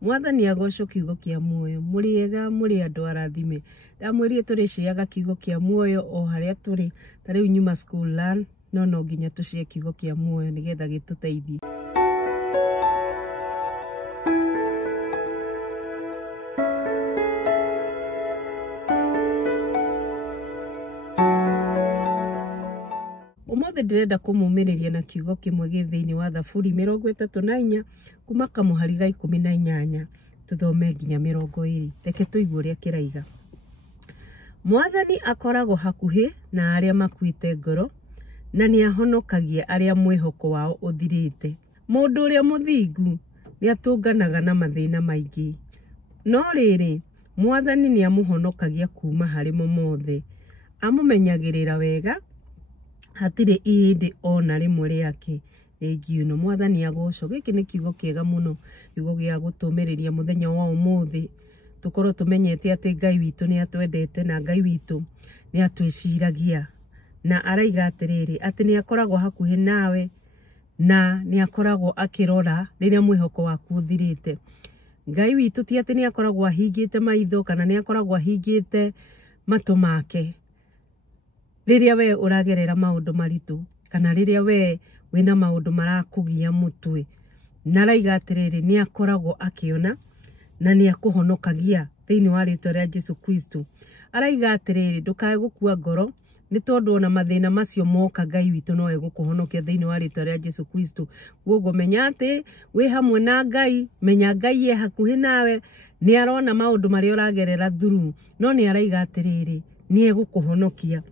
Mwathani agocwo kiugo kia muoyo muriega muri andu arathime ndamwirie turiciaga kiugo kia muoyo o haria turi tariu nyuma school learn no nginya tucie kiugo kia muoyo nigetha gituteithie. Umuthi ndirenda kumumiriria na kiugo kimwe githiini wa Thaburi 34 kuma kamuhari ga 18 tuthome nginya 20. Reke tuigue uria kiraiga. Mwathani akoragwo hakuhi na aria makuite ngoro na ni ahonokagia aria mwihoko wao uthirite. Mundu uria muthingu ni atunganaga na mathina maingi, no riri Mwathani ni amuhonokagia kuma hari mo mothe. Amumenyagirira wega, hatire ihindi ona rimwe riake rigiuno. Mwathani agocwo. Giki ni kiugo kiega muno, kiugo gia gutumiriria muthenya wa umuthi. Tukorwo tumenyete ati Ngai witu ni atwendete na Ngai witu ni atwiciragia, na araiga atiriri ati ni akoragwo hakuhi nawe na ni akoragwo akirora riria mwihoko waku uthirite. Ngai witu ti ati ni akoragwo ahingite maitho kana ni akoragwo ahingite matu make riria we uragerera maundu maritu kana riria we wina maundu marakugia mutwe. Na araiga atiriri ni akoragwo akiona na ni akuhonokagia thiini wa ritwa ria Jesu Kristo. Araiga atiriri ndukae gukua ngoro ni tondu ona mathina macio moka Ngai witu no egukuhonokia thiini wa ritwa ria Jesu Kristo. Gugo menya ati wi hamwe na Ngai, menya Ngai e hakuhi nawe, ni arona maundu maria uragerera thuru, no ni araiga atiriri ni egukuhonokia.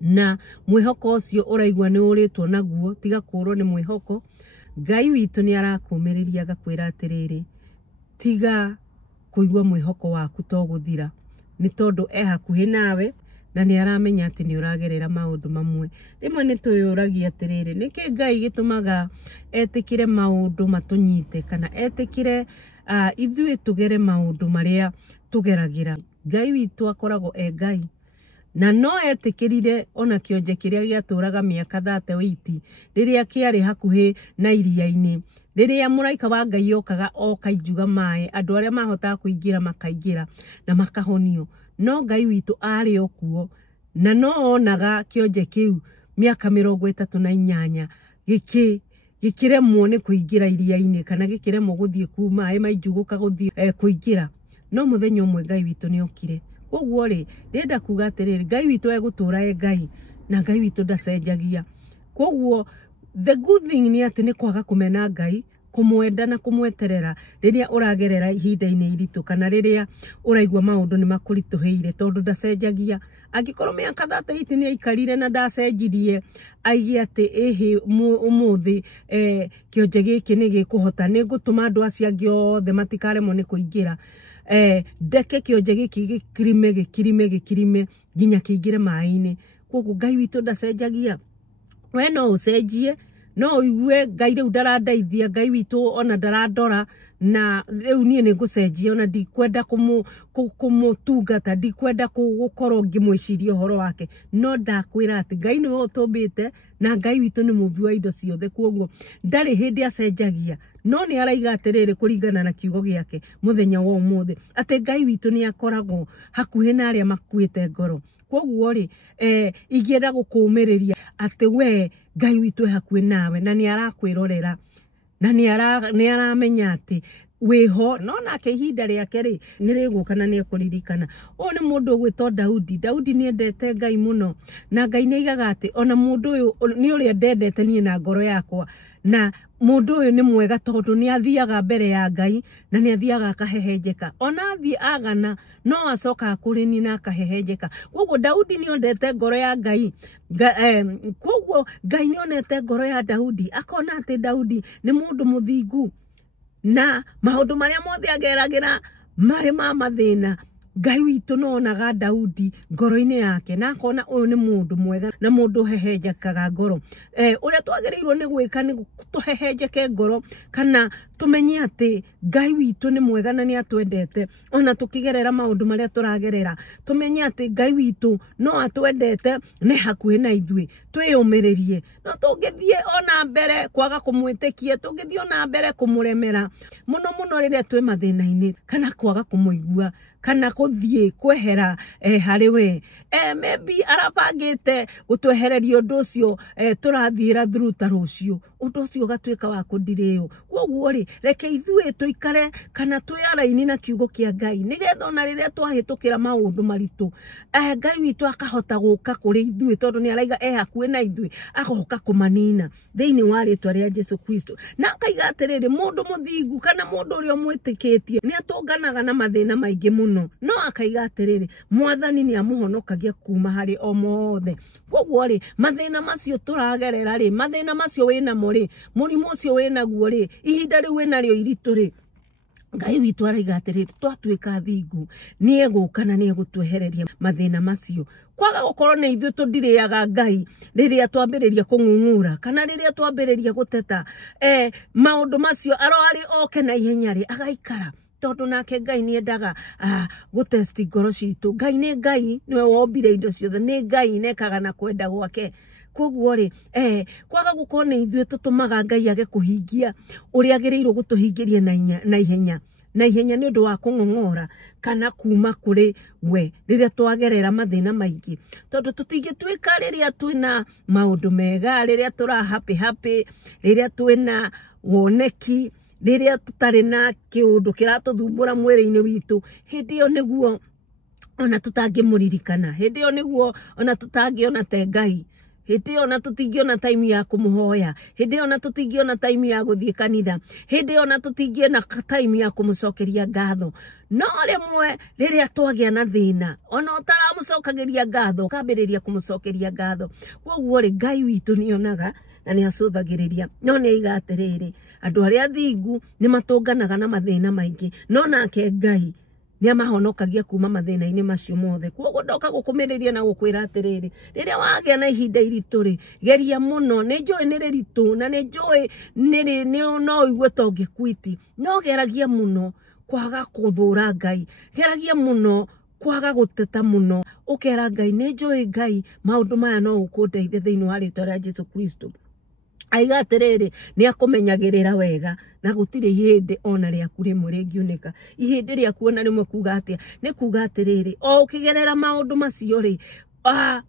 Na mwihoko ucio uraigwa ni uritwo naguo tiga kurwo ni mwihoko. Ngai witu ni arakumiriria agakwira atiriri tiga kuigwa mwihoko waku to guthira, ni tondu e hakuhi nawe na ni aramenya ati ni uragerera maundu mamwe. Rimwe ni tuyuragia atiriri niki Ngai gitumaga etikire maundu matunyite kana etikire ithui tugere maundu maria tugeragira. Ngai witu akoragwo e Ngai na no etikirire ona kionje kiria giaturaga miaka 38 riria kiari hakuhi na iria-ini, riria muraika wa Ngai okaga okaijuga mai andu aria mahota kuingira makaingira na makahonio. No Ngai witu ari okuo na no onaga kionje kiu miaka 38 gikiremwo ni kuingira iria-ini kana gikiremwo guthie ku mai maijuguka guthie kuingira. No muthenya umwe Ngai witu ni okire. Koguo ri ndenda kuga atiriri Ngai witu egutura e Ngai na Ngai witu ndacenjagia. Koguo the good thing ni ati ni kwaga kumena Ngai, kumwenda na kumweterera riria uragerera ihinda-ini iritu kana riria uraigwa maundu ni makurituheire tondu ndacenjagia. Angikorwo miaka 38 ni aikarire na ndacenjirie aigi ati ehe umuthi kionje giki ni gikuhota ni gutuma andu acio angi othe matikaremwo ni kuingira. Ndeke kionje giki gikirime nginya kiingire mai-ini. Koguo Ngai witu ndacenjagia. We no ucenjie, no igue Ngai riu ndarandeithia, Ngai witu ona ndarandora na riu nie ni ngucenjia ona ndikwenda kumutungata, ndikwenda gukorwo ngimwiciria uhoro wake. No ndakwira ati Ngai niwe utumbite na Ngai witu ni mumbi wa indo ciothe. Koguo ndari hindi acenjagia, no ni araiga atiriri kuringana na kiugo giake muthenya wa umuthi ati Ngai witu ni akoragwo hakuhi na aria makuite ngoro. Koguo ri igienda gukumiriria ati we Ngai witu hakuhi nawe na ni arakwirorera na ni aramenya ati wiho. No nake ihinda riake ri ni riguka na ni kuririkana. O ni mundu ugwitwo Daudi ni endete Ngai muno na Ngai ni igaga ati ona mundu uyu ni uria ndendete nie na ngoro yakwa, na mundu uyu ni mwega tondu ni athiaga mbere ya Ngai na ni athiaga akahehenjeka. Ona athie agana no acoka kuri ni na akahehenjeka. Koguo Daudi ni ondete ngoro ya Ngai. Koguo Ngai ni onete ngoro ya Daudi, akona ati Daudi ni mundu muthingu na maundu maria mothe ageragira mari ma mathina Ngai witũ no onaga Daudi ngoro-inĩ yake na akona ũyũ nĩ mũndũ mwega na mũndũ hehenjekaga ngoro. Ũrĩa twagĩrĩirwo nĩ gwĩka nĩ tũhehenjeke ngoro kana tumenye atĩ Ngai witũ nĩ mwega na nĩ atwendete ona tũkĩgerera maũndũ marĩa tũragerera. Tumenye atĩ Ngai witũ no atwendete nĩ hakuhĩ na ithuĩ. Twĩyũmĩrĩrie. No tũngĩthiĩ ona mbere kwaga kũmwĩtĩkia, tũngĩthiĩ ona mbere kũmũremera mũno mũno rĩrĩa twĩ mathĩna-inĩ kana kwaga kũmũigua kana gũthiĩ kwehera harĩ we. Maybe arabangĩte gũtwehereria ũndũ ũcio tũrathiĩra through ta rũciũ. Ũndũ ũcio ũgatuĩka wa kũndirĩyo. Kwoguo rĩ, reke ithuĩ tũikare kana twĩaraini na kiugo kĩa Ngai nĩgetha ona rĩrĩa twahĩtũkĩra maũndũ maritũ Ngai witũ akahota gũka kũrĩ ithuĩ tondũ nĩ araiga hakuhĩ na ithuĩ agoka kũmanina thĩinĩ wa rĩtwa rĩa Jesu Kristo. Na akaiga atĩrĩrĩ, mũndũ mũthingu kana mũndũ ũrĩa mwĩtĩkĩtie nĩ atũnganaga na mathĩna maingĩ mũno, no akaiga atĩrĩrĩ, Mwathani nĩ amũhonokagia kuma harĩ o mothe. Kwoguo rĩ, mathĩna macio tũragerera rĩ, mathĩna macio wĩnamo rĩ, mũrimũ ũcio wĩnaguo rĩ, ihinda rĩu wĩnarĩo iritũ rĩ, Ngai witũ araiga atĩrĩrĩ, twatuĩka thingu nĩ egũka na nĩ egũtwehereria mathĩna macio. Kwaga gũkorwo nĩ ithuĩ tũndirĩaga Ngai rĩrĩa twambĩrĩria kũng'ung'ura kana rĩrĩa twambĩrĩria gũteta maũndũ macio arori oke na ihenya rĩ, agaikara tondũ nake Ngai nĩ endaga gũtesti ngoro citũ. Ngai nĩ Ngai, nĩwe wombire indo ciothe, nĩ Ngai nekaga na kwenda gwake. Kwoguo rĩ, kwaga gũkorwo nĩ ithuĩ tũtũmaga Ngai age kũhingia ũrĩa agĩrĩirwo gũtũhingĩria na ihenya nĩ ũndũ wa kũng'ong'ora kana kuma kũrĩ we rĩrĩa twagerera mathĩna maingĩ. Tondũ tũtingĩtuĩka rĩrĩa twĩna maũndũ mega, rĩrĩa tũra happy, rĩrĩa twĩna woneki, rĩrĩa tũtarĩ na kĩũndũ kĩratũthumbũra mwĩrĩ-inĩ witũ, hĩndĩ ĩyo nĩguo ona tũtangĩmũririkana, hĩndĩ ĩyo nĩguo ona tũtangĩona te Ngai, hĩndĩ ĩyo ona tũtingĩona time ya kũmũhoya, hĩndĩ ĩyo ona tũtingĩona time ya gũthiĩ kanitha, hĩndĩ ĩyo ona tũtingĩona time ya kũmũcokeria ngatho. No rĩmwe rĩrĩa twagĩa na thĩna, ona ũtaramũcokagĩria ngatho ũkambĩrĩria kũmũcokeria ngatho. Kwoguo rĩ, Ngai witũ nĩ onaga na nĩ acũthagĩrĩria, no nĩ aiga atĩrĩrĩ, andũ arĩa athingu nĩ matũnganaga na mathĩna maingĩ, no nake Ngai nĩ amahonokagia kuma mathĩna-inĩ macio mothe. Kwoguo ndoka gũkũmĩrĩria na gũkwĩra atĩrĩrĩ, rĩrĩa wagĩa na ihinda iritũ rĩ, geria mũno. Nĩ njũĩ nĩ rĩritũ na nĩ njũĩ no ũigue ta ũngĩkwiti, no geragia mũno kwaga gũthũra Ngai, geragia mũno kwaga gũteta mũno, ũkera Ngai, nĩ njũĩ Ngai maũndũ maya no ũkũndeithia thĩinĩ wa rĩtwa rĩa Jesu Kristo. Aiga atĩrĩrĩ, nĩ akũmenyagĩrĩra wega na gũtirĩ ihĩndĩ ona rĩaku rĩmwe rĩngiunĩka. Ihĩndĩ rĩaku ona rĩmwe kuga atĩa, nĩ kuga atĩrĩrĩ, o ũkĩgerera maũndũ macio rĩ,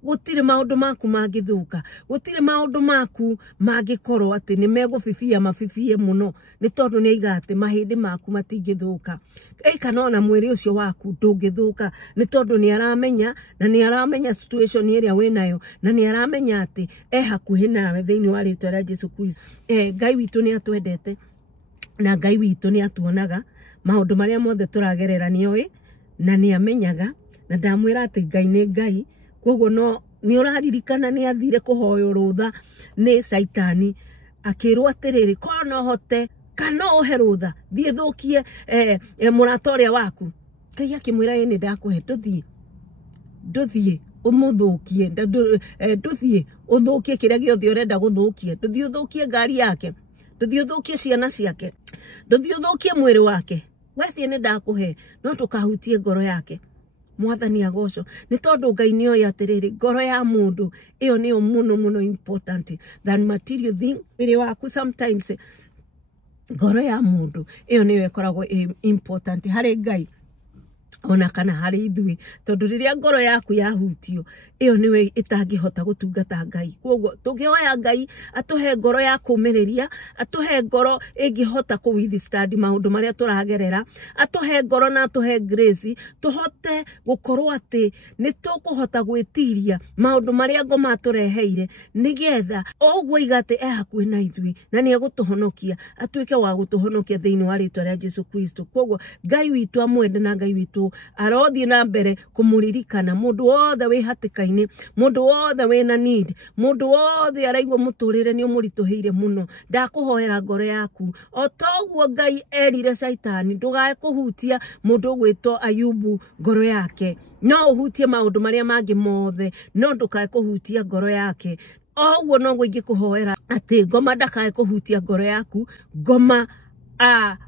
gũtirĩ maũndũ maku mangĩthũka, gũtirĩ maũndũ maku mangĩkorwo atĩ nĩ megũbibia mabibie mũno, nĩ tondũ nĩ aiga atĩ mahĩndĩ maku matingĩthũka. Kana ona mwĩrĩ ũcio waku ndũngĩthũka, nĩ tondũ nĩ aramenya na nĩ aramenya situation ĩrĩa wĩnayo na nĩ aramenya atĩ hakuhĩ nawe thĩinĩ wa rĩtwa rĩa Jesu Kristo. Ngai witũ nĩ atwendete na Ngai witũ nĩ atuonaga maũndũ marĩa mothe tũragerera, nĩ oĩ na nĩ amenyaga, na ndamwĩra atĩ Ngai nĩ Ngai. Kwoguo no nĩ ũraririkana nĩ athire kũhoyo rũtha nĩ Saitani, akĩrwo atĩrĩrĩ, korwo no hote kana ũhe rũtha thiĩ thũkie mũrata ũrĩa waku. Ngai akĩmwĩra nĩ ndakũhe, ndũthiĩ ũmũthũkie, ndũthiĩ ũthũkie kĩrĩa gĩothe ũrenda gũthũkia, ndũthiĩ ũthũkie ngari yake, ndũthiĩ ũthũkie ciana ciake, ndũthiĩ ũthũkie mwĩrĩ wake. Wethiĩ nĩ ndakũhe, no ndũkahutie ngoro yake. Mwathani agocwo, nĩ tondũ Ngai nĩ oĩ atĩrĩrĩ, ngoro ya mũndũ ĩyo nĩyo mũno important than material thing. Mwĩrĩ waku sometimes, ngoro ya mũndũ ĩyo nĩyo ĩkoragwo important harĩ Ngai ona kana harĩ ithuĩ, tondũ rĩrĩa ngoro yaku yahutio, ĩyo nĩwe ĩtangĩhota gũtungata Ngai. Kwoguo tũngĩhoya Ngai atũhe ngoro ya kũmĩrĩria, atũhe ngoro ĩngĩhota kũwithstand maũndũ marĩa tũragerera, atũhe ngoro na atũhe grace, tũhote gũkorwo atĩ nĩ tũkũhota gwĩtiria maũndũ marĩa ngoma tũreheire, nĩgetha ũguo aiga atĩ hakuhĩ na ithuĩ na nĩ egũtũhonokia, atuĩke wa gũtũhonokia thĩinĩ wa rĩtwa rĩa Jesu Kristo. Kwoguo Ngai witũ amwende na Ngai witũ mundu arothi na mbere kumuririkana mundu wothe wi hatikaini mundu wothe wina need mundu wothe araigwa muturire ni umurituhire muno ndakuhoera ngoro yaku otoguo Ngai erire Saitani ndugae kuhutia mundu gwitwo Ayubu ngoro yake no uhutie maundu maria mangi mothe no ndukae kuhutia ngoro yake oguo no ngikuhoera ati ngoma ndakae kuhutia ngoro yaku ngoma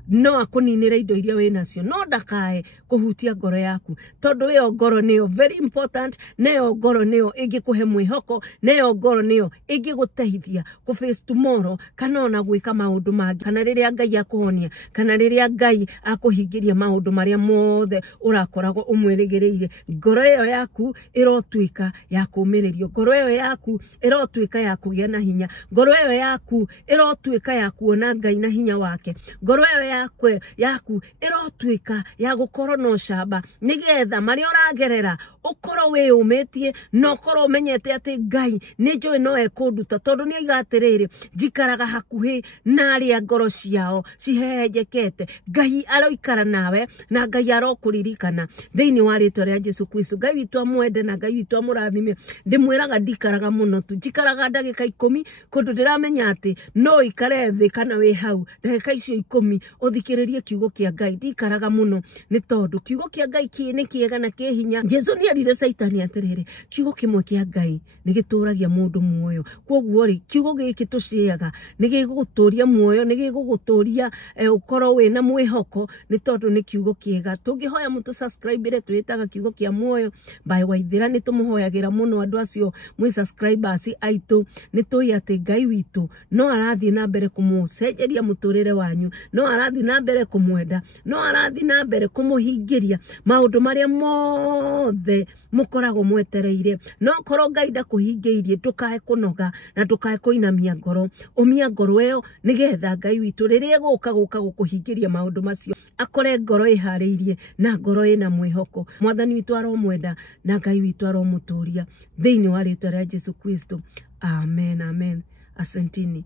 no akuninire indo iria winacio no ndakae kuhutia ngoro yaku tondu iyo ngoro niyo very important neyo ngoro niyo ingikuhe mwihoko neyo ngoro niyo ingiguteithia ku face tomorrow kana ona gwika maundu mangi kana riria Ngai akuhonia kana riria Ngai akuhingiria maundu maria mothe urakoragwo umwirigireire ngoro iyo yaku irotuika ya kumiririo ngoro iyo yaku irotuika ya kugia na hinya ngoro iyo yaku irotuika ya kuona Ngai na hinya wake ngoro iyo yaku irotuika ya gukoro no shaba nigetha mari uragerera ukoro we umetie no koro menyete ati Ngai ni njui no ekunduta tondu ni aigatiriri jikaraga hakuhi na aria ngoro ciao cihejekete Ngai aroikara nawe na Ngai arokuririkana thiini wa ritwa ria Jesu Kristo Ngai witu amwende na Ngai witu amurathime ndimwiraga ndikaraga muno tu jikaraga ndagika 10 kundu ndiramenya ati no ikare thi kana we hau ndagika icio 10 uthikiririe kiugo kia Ngai ndikaraga muno ni tondu kiugo kia Ngai ni kiega na kihinya Jesu ni arire Saitani atiriri kiugo kimwe kia Ngai ni gituragia mundu muoyo koguo ri kiugo giki tuciaga ni giguturia muoyo ni giguturia ukoro we na mwihoko ni tondu ni kiugo kiega tungihoya mutu subscribe ire twitaga kiugo kia muoyo by Waithira ni tumuhoyagira muno andu acio mwi subscribers aitu ni tuya ati Ngai witu no arathi na mbere kumucenjeria muturire wanyu no arathi na mbere kumwenda no arathi na mbere kumuhingiria maundu maria mothe mukorago mwetereire no koro Ngai ndakuhingeirie ndukae kunoga na ndukae kuinamia ngoro umia ngoro eyo nigetha Ngai witu riria guka gukuhingiria maundu macio akore ngoro ihariirie na ngoro ina mwihoko mwathani witu aromwenda na Ngai witu aromuturia thiini wa ritwa ria Jesu Kristo amen amen asanteni.